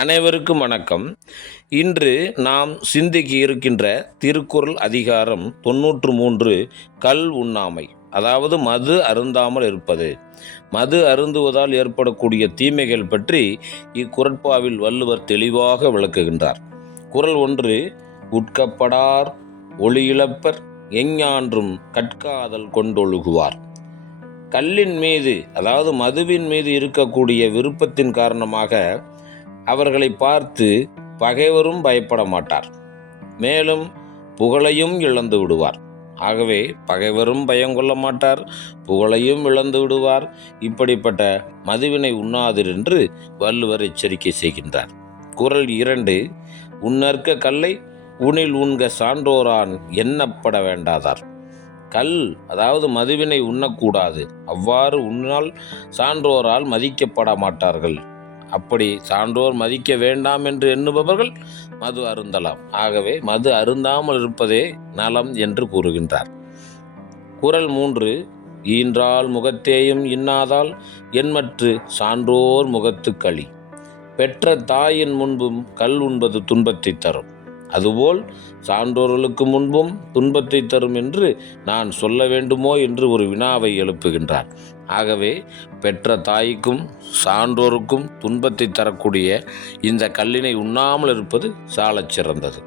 அனைவருக்கும் வணக்கம். இன்று நாம் சிந்திக்க இருக்கின்ற திருக்குறள் அதிகாரம் தொன்னூற்று மூன்று கல் உண்ணாமை. அதாவது மது அருந்தாமல் இருப்பது. மது அருந்துவதால் ஏற்படக்கூடிய தீமைகள் பற்றி இக்குரட்பாவில் வள்ளுவர் தெளிவாக விளக்குகின்றார். குறள் ஒன்று உட்கப்படார் ஒளியிழப்பர் எஞ்ஞான்றும் கற்காதல் கொண்டொழுகுவார். கல்லின் மீது அதாவது மதுவின் மீது இருக்கக்கூடிய விருப்பத்தின் காரணமாக அவர்களை பார்த்து பகைவரும் பயப்பட மாட்டார். மேலும் புகழையும் இழந்து விடுவார். ஆகவே பகைவரும் பயங்கொள்ள மாட்டார் புகழையும் இழந்து விடுவார். இப்படிப்பட்ட மதுவினை உண்ணாதீர் என்று வள்ளுவர் எச்சரிக்கை செய்கின்றார். குறள் இரண்டு உன்னற்க கல்லை உனில் உண்க சான்றோரான் எண்ணப்பட வேண்டாதார். கல் அதாவது மதுவினை உண்ணக்கூடாது. அவ்வாறு உன்னால் சான்றோரால் மதிக்கப்பட மாட்டார்கள். அப்படி சான்றோர் மதிக்க வேண்டாம் என்று எண்ணுபவர்கள் மது அருந்தலாம். ஆகவே மது அருந்தாமல் இருப்பதே நலம் என்று கூறுகின்றார். குரல் மூன்று ஈன்றால் முகத்தேயும் இன்னாதால் எண்மற்று சான்றோர் முகத்து களி பெற்ற தாயின் முன்பும் கல் உண்பது துன்பத்தை தரும். அதுபோல் சான்றோர்களுக்கு முன்பும் துன்பத்தை தரும் என்று நான் சொல்ல வேண்டுமோ என்று ஒரு வினாவை எழுப்புகின்றார். ஆகவே பெற்ற தாய்க்கும் சான்றோருக்கும் துன்பத்தை தரக்கூடிய இந்த கல்லினை உண்ணாமல் இருப்பது சாலச் சிறந்தது.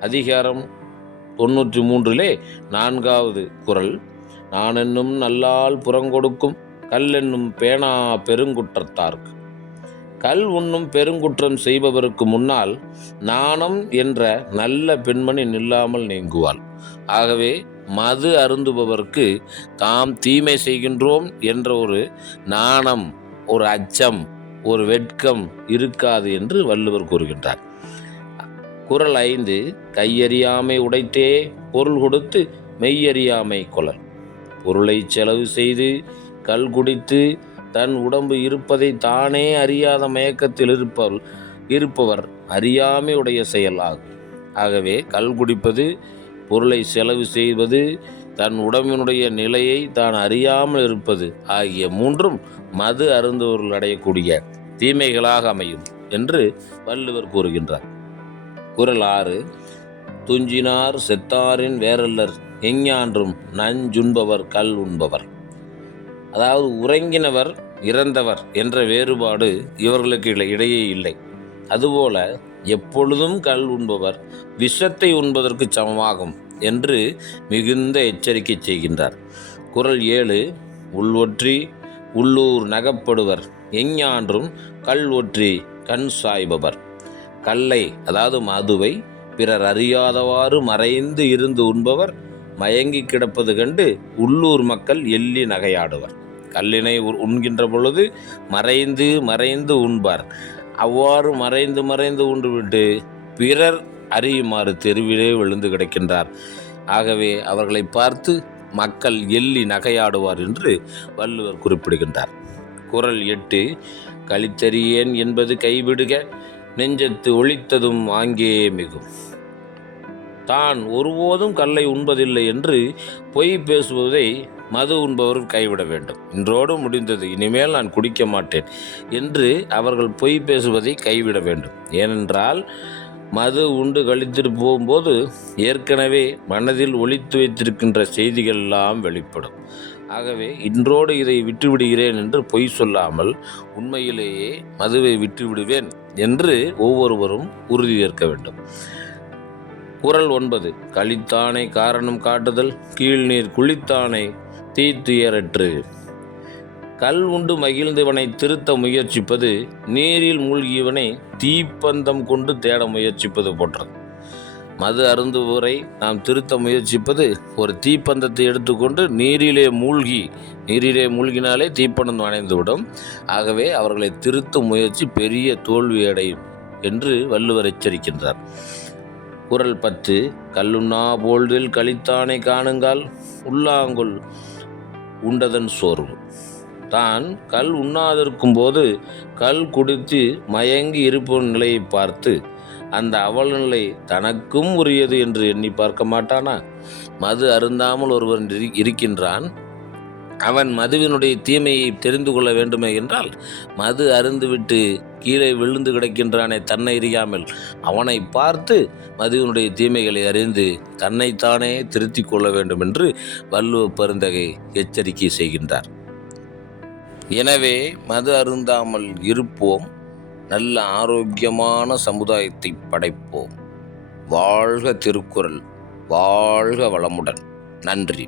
அதிகாரம் தொன்னூற்றி மூன்றிலே நான்காவது குரல் நான் என்னும் நல்லால் புறங்கொடுக்கும் கல் என்னும் பேனா பெருங்குற்றத்தார்க்கு. கல் உண்ணும் பெருங்குற்றம் செய்பவருக்கு முன்னால் நாணம் என்ற நல்ல பெண்மணி நில்லாமல் நீங்குவாள். ஆகவே மது அருந்துபவருக்கு தாம் தீமை செய்கின்றோம் என்ற ஒரு நாணம் ஒரு அச்சம் ஒரு வெட்கம் இருக்காது என்று வள்ளுவர் கூறுகின்றார். குரல் ஐந்து கையறியாமை உடைத்தே பொருள் கொடுத்து மெய்யறியாமை குழல் பொருளை செலவு செய்து கல் குடித்து தன் உடம்பு இருப்பதை தானே அறியாத மயக்கத்தில் இருப்பவர் இருப்பவர் அறியாமை உடைய செயல் ஆகும் ஆகவே கல் குடிப்பது பொருளை செலவு செய்வது தன் உடம்பினுடைய நிலையை தான் அறியாமல் இருப்பது ஆகிய மூன்றும் மது அருந்தவர்கள் அடையக்கூடிய தீமைகளாக அமையும் என்று வள்ளுவர் கூறுகின்றார். குரல் ஆறு துஞ்சினார் செத்தாரின் வேறல்லர் எஞ்ஞான்றும் நஞ்சுண்பவர் கல் உண்பவர். அதாவது உறங்கினவர் இறந்தவர் என்ற வேறுபாடு இவர்களுக்கு இடையே இல்லை. அதுபோல எப்பொழுதும் கல் உண்பவர் விஷத்தை உண்பதற்கு சமமாகும் என்று மிகுந்த எச்சரிக்கை செய்கின்றார். குறள் ஏழு உள்வொற்றி உள்ளூர் நகப்படுவர். எஞ்ஞான்றும் கல் ஒற்றி கண் சாய்பவர். கல்லை அதாவது மதுவை பிறர் அறியாதவாறு மறைந்து இருந்து உண்பவர் மயங்கி கிடப்பது கண்டு உள்ளூர் மக்கள் எள்ளி நகையாடுவர். கல்லினை உ- உண்கின்ற பொழுது மறைந்து மறைந்து உண்பார். அவ்வாறு மறைந்து மறைந்து உண்டுவிட்டு பிறர் அறியுமாறு தெருவிலே விழுந்து கிடக்கின்றார். ஆகவே அவர்களை பார்த்து மக்கள் எள்ளி நகையாடுவார் என்று வள்ளுவர் குறிப்பிடுகின்றார். குறள் எட்டு கழித்தறியேன் என்பது கைவிடுக நெஞ்சத்து ஒழித்ததும் ஆங்கே மிகும். தான் ஒருபோதும் கல்லை உண்பதில்லை என்று பொய் பேசுவதை மது உண்பவரும் கைவிட வேண்டும். இன்றோடு முடிந்தது இனிமேல் நான் குடிக்க மாட்டேன் என்று அவர்கள் பொய் பேசுவதை கைவிட வேண்டும். ஏனென்றால் மது உண்டு கழித்துட்டு போகும்போது ஏற்கனவே மனதில் ஒளித்து வைத்திருக்கின்ற செய்திகள் எல்லாம் வெளிப்படும். ஆகவே இன்றோடு இதை விட்டுவிடுகிறேன் என்று பொய் சொல்லாமல் உண்மையிலேயே மதுவை விட்டுவிடுவேன் என்று ஒவ்வொருவரும் உறுதி ஏற்க வேண்டும். குரல் ஒன்பது கழித்தானை காரணம் காட்டுதல் கீழ்நீர் குளித்தானை தீத்துயரற்று கல் உண்டு மகிழ்ந்தவனை திருத்த முயற்சிப்பது நீரில் மூழ்கியவனை தீப்பந்தம் கொண்டு தேட முயற்சிப்பது போன்றது. மது அருந்துவோரை நாம் திருத்த முயற்சிப்பது ஒரு தீப்பந்தத்தை எடுத்துக்கொண்டு நீரிலே மூழ்கி நீரிலே மூழ்கினாலே தீப்பந்தம் அணைந்துவிடும். ஆகவே அவர்களை திருத்தும் முயற்சி பெரிய தோல்வி அடையும் என்று வள்ளுவர் எச்சரிக்கின்றார். குரல் பத்து கல்லுண்ணா போல்தில் கழித்தானை காணுங்கால் உள்ளாங்குள் உண்டதன் சோர்வு. தான் கல் உண்ணாதிருக்கும் போது கல் குடித்து மயங்கி இருப்பவன் நிலையை பார்த்து அந்த அவல நிலை தனக்கும் உரியது என்று எண்ணி பார்க்க மாட்டானா? மது அருந்தாமல் ஒருவன் இரு- இருக்கின்றான். அவன் மதுவினுடைய தீமையை தெரிந்து கொள்ள வேண்டுமே என்றால் மது அருந்துவிட்டு கீழே விழுந்து கிடக்கின்றானே தன்னை அறியாமல் அவனை பார்த்து மதுவினுடைய தீமைகளை அறிந்து தன்னைத்தானே திருத்திக் கொள்ள வேண்டும் என்று வள்ளுவ பெருந்தகை எச்சரிக்கை செய்கின்றார். எனவே மது அருந்தாமல் இருப்போம் நல்ல ஆரோக்கியமான சமுதாயத்தை படைப்போம். வாழ்க திருக்குறள் வாழ்க வளமுடன். நன்றி.